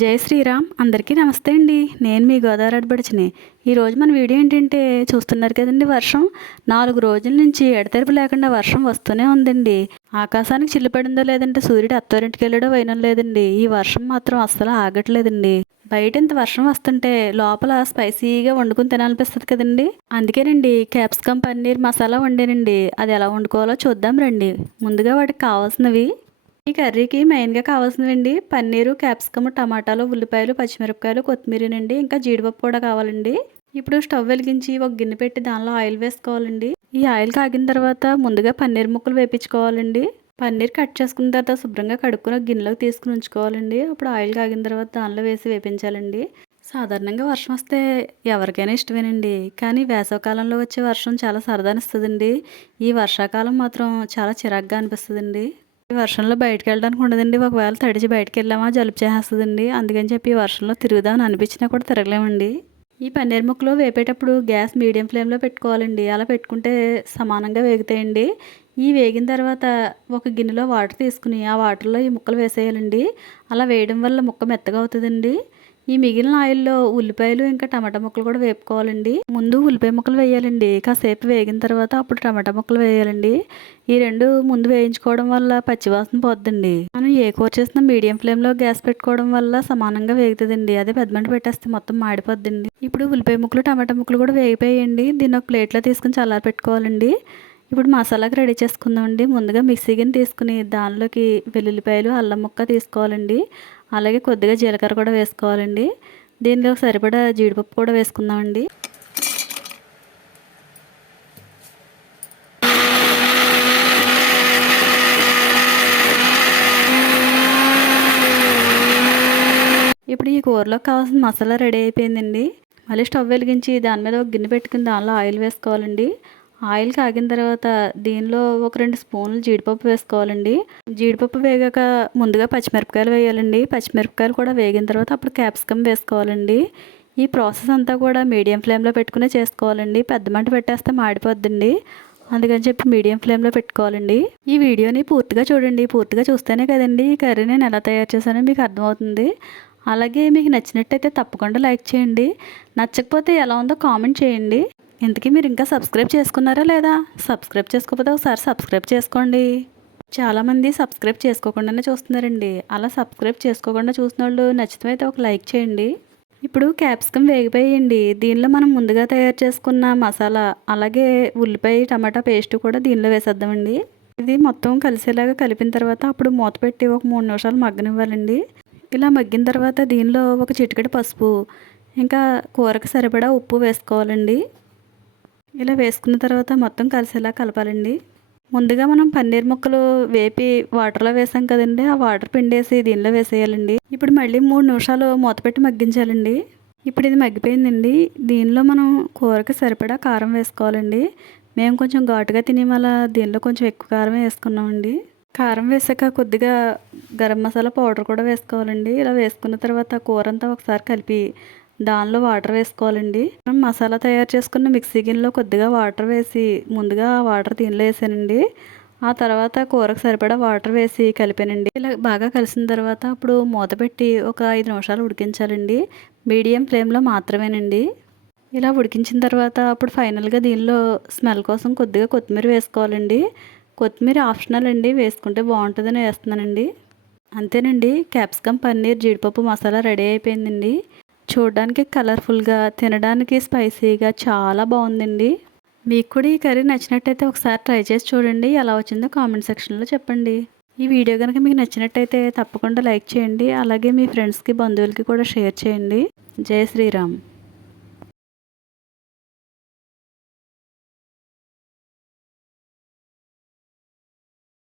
జై శ్రీరామ్. అందరికీ నమస్తే అండి. నేను మీ గోదావరి అడబడిచిని. ఈరోజు మన వీడియో ఏంటంటే చూస్తున్నారు కదండి వర్షం. నాలుగు రోజుల నుంచి ఎడతెరపు లేకుండా వర్షం వస్తూనే ఉందండి. ఆకాశానికి చిల్లుపడిందో లేదంటే సూర్యుడు అత్తోరింటికి వెళ్ళడో వైనం లేదండి. ఈ వర్షం మాత్రం అస్సలు ఆగట్లేదండి. బయట ఇంత వర్షం వస్తుంటే లోపల స్పైసీగా వండుకుని తినాలనిపిస్తుంది కదండి. అందుకేనండి క్యాప్సికమ్ పన్నీర్ మసాలా వండానండి. అది ఎలా వండుకోవాలో చూద్దాం రండి. ముందుగా వాటికి కావాల్సినవి ఈ కర్రీకి మెయిన్గా కావాల్సినవండి పన్నీరు క్యాప్సికమ్ టమాటాలు ఉల్లిపాయలు పచ్చిమిరపకాయలు కొత్తిమీరనండి ఇంకా జీడిపప్పు కూడా కావాలండి. ఇప్పుడు స్టవ్ వెలిగించి ఒక గిన్నె పెట్టి దానిలో ఆయిల్ వేసుకోవాలండి. ఈ ఆయిల్ కాగిన తర్వాత ముందుగా పన్నీర్ ముక్కలు వేపించుకోవాలండి. పన్నీర్ కట్ చేసుకున్న తర్వాత శుభ్రంగా కడుక్కుని గిన్నెలోకి తీసుకుని ఉంచుకోవాలండి. అప్పుడు ఆయిల్ కాగిన తర్వాత దానిలో వేసి వేపించాలండి. సాధారణంగా వర్షం వస్తే ఎవరికైనా ఇష్టమేనండి. కానీ వేసవకాలంలో వచ్చే వర్షం చాలా సరదానిస్తుందండి. ఈ వర్షాకాలం మాత్రం చాలా చిరాగ్గా అనిపిస్తుందండి. వర్షంలో బయటకు వెళ్ళడానికి ఉండదండి. ఒకవేళ తడిచి బయటకు వెళ్ళామా జలుబు చేస్తుందండి అందుకని చెప్పి వర్షంలో తిరుగుదామని అనిపించినా కూడా తిరగలేమండి. ఈ పన్నీర్ ముక్కలు వేపేటప్పుడు గ్యాస్ మీడియం ఫ్లేమ్లో పెట్టుకోవాలండి. అలా పెట్టుకుంటే సమానంగా వేగుతాయండి. ఈ వేగిన తర్వాత ఒక గిన్నెలో వాటర్ తీసుకుని ఆ వాటర్లో ఈ ముక్కలు వేసేయాలండి. అలా వేయడం వల్ల ముక్క మెత్తగా అవుతుందండి. ఈ మిగిలిన ఆయిల్లో ఉల్లిపాయలు ఇంకా టమాటా ముక్కలు కూడా వేపుకోవాలండి. ముందు ఉల్లిపాయ ముక్కలు వేయాలండి. కాసేపు వేగిన తర్వాత అప్పుడు టమాటా ముక్కలు వేయాలండి. ఈ రెండు ముందు వేయించుకోవడం వల్ల పచ్చివాసన పోద్దండి. మనం ఏ కూర చేసినా మీడియం ఫ్లేమ్లో గ్యాస్ పెట్టుకోవడం వల్ల సమానంగా వేగుతుందండి. అదే పెద్ద మంట పెట్టేస్తే మొత్తం మాడిపోద్దండి. ఇప్పుడు ఉల్లిపాయ ముక్కలు టమాటా ముక్కలు కూడా వేగిపోయండి దీన్ని ఒక ప్లేట్లో తీసుకుని చల్లారి పెట్టుకోవాలండి. ఇప్పుడు మసాలాకి రెడీ చేసుకుందామండి. ముందుగా మిక్సీ గిన్నె తీసుకుని దానిలోకి వెల్లుల్లిపాయలు అల్లం ముక్క తీసుకోవాలండి. అలాగే కొద్దిగా జీలకర్ర కూడా వేసుకోవాలండి. దీనిలో సరిపడా జీడిపప్పు కూడా వేసుకుందామండి. ఇప్పుడు ఈ కూరలోకి కావాల్సిన మసాలా రెడీ అయిపోయిందండి. మళ్ళీ స్టవ్ వెలిగించి దాని మీద ఒక గిన్నె పెట్టుకుని దానిలో ఆయిల్ వేసుకోవాలండి. ఆయిల్ కాగిన తర్వాత దీనిలో ఒక రెండు స్పూన్లు జీడిపప్పు వేసుకోవాలండి. జీడిపప్పు వేగాక ముందుగా పచ్చిమిరపకాయలు వేయాలండి. పచ్చిమిరపకాయలు కూడా వేగిన తర్వాత అప్పుడు క్యాప్సికమ్ వేసుకోవాలండి. ఈ ప్రాసెస్ అంతా కూడా మీడియం ఫ్లేమ్లో పెట్టుకునే చేసుకోవాలండి. పెద్ద మంట పెట్టేస్తే మాడిపోద్దండి. అందుకని చెప్పి మీడియం ఫ్లేమ్లో పెట్టుకోవాలండి. ఈ వీడియోని పూర్తిగా చూడండి. పూర్తిగా చూస్తేనే కదండి ఈ కర్రీ నేను ఎలా తయారు చేశానో మీకు అర్థమవుతుంది. అలాగే మీకు నచ్చినట్టయితే తప్పకుండా లైక్ చేయండి. నచ్చకపోతే ఎలా ఉందో కామెంట్ చేయండి. ఇంతకీ మీరు ఇంకా సబ్స్క్రైబ్ చేసుకున్నారా లేదా? సబ్స్క్రైబ్ చేసుకోకపోతే ఒకసారి సబ్స్క్రైబ్ చేసుకోండి. చాలామంది సబ్స్క్రైబ్ చేసుకోకుండానే చూస్తున్నారండి. అలా సబ్స్క్రైబ్ చేసుకోకుండా చూసిన వాళ్ళు నచ్చితే ఒక లైక్ చేయండి. ఇప్పుడు క్యాప్సికమ్ వేగిపోయండి దీనిలో మనం ముందుగా తయారు చేసుకున్న మసాలా అలాగే ఉల్లిపాయ టమాటా పేస్ట్ కూడా దీనిలో వేసేద్దామండి. ఇది మొత్తం కలిసేలాగా కలిపిన తర్వాత అప్పుడు మూత పెట్టి ఒక మూడు నిమిషాలు మగ్గనివ్వాలండి. ఇలా మగ్గిన తర్వాత దీనిలో ఒక చిటికెడు పసుపు ఇంకా కూరకు సరిపడా ఉప్పు వేసుకోవాలండి. ఇలా వేసుకున్న తర్వాత మొత్తం కలిసేలా కలపాలండి. ముందుగా మనం పన్నీర్ ముక్కలు వేపి వాటర్లో వేసాం కదండి ఆ వాటర్ పిండేసి దీనిలో వేసేయాలండి. ఇప్పుడు మళ్ళీ మూడు నిమిషాలు మూత పెట్టి మగ్గించాలండి. ఇప్పుడు ఇది మగ్గిపోయిందండి. దీనిలో మనం కూరకి సరిపడా కారం వేసుకోవాలండి. మేము కొంచెం ఘాటుగా తినే వల్ల దీనిలో కొంచెం ఎక్కువ కారం వేసుకున్నామండి. కారం వేసాక కొద్దిగా గరం మసాలా పౌడర్ కూడా వేసుకోవాలండి. ఇలా వేసుకున్న తర్వాత కూర అంతా ఒకసారి కలిపి దానిలో వాటర్ వేసుకోవాలండి. మనం మసాలా తయారు చేసుకున్న మిక్సీ గిన్నెలో కొద్దిగా వాటర్ వేసి ముందుగా వాటర్ దీనిలో వేసానండి. ఆ తర్వాత కూరకు సరిపడా వాటర్ వేసి కలిపానండి. ఇలా బాగా కలిసిన తర్వాత అప్పుడు మూత పెట్టి ఒక ఐదు నిమిషాలు ఉడికించాలండి. మీడియం ఫ్లేమ్లో మాత్రమేనండి. ఇలా ఉడికించిన తర్వాత అప్పుడు ఫైనల్గా దీనిలో స్మెల్ కోసం కొద్దిగా కొత్తిమీర వేసుకోవాలండి. కొత్తిమీర ఆప్షనల్ అండి. వేసుకుంటే బాగుంటుందని వేస్తున్నానండి. అంతేనండి. క్యాప్సికమ్ పన్నీర్ జీడిపప్పు మసాలా రెడీ అయిపోయిందండి. చూడడానికి కలర్ఫుల్గా తినడానికి స్పైసీగా చాలా బాగుందండి మీకు కూడా ఈ కర్రీ నచ్చినట్టయితే ఒకసారి ట్రై చేసి చూడండి. ఎలా వచ్చిందో కామెంట్ సెక్షన్లో చెప్పండి. ఈ వీడియో కనుక మీకు నచ్చినట్టయితే తప్పకుండా లైక్ చేయండి. అలాగే మీ ఫ్రెండ్స్కి బంధువులకి కూడా షేర్ చేయండి. జై శ్రీరామ్.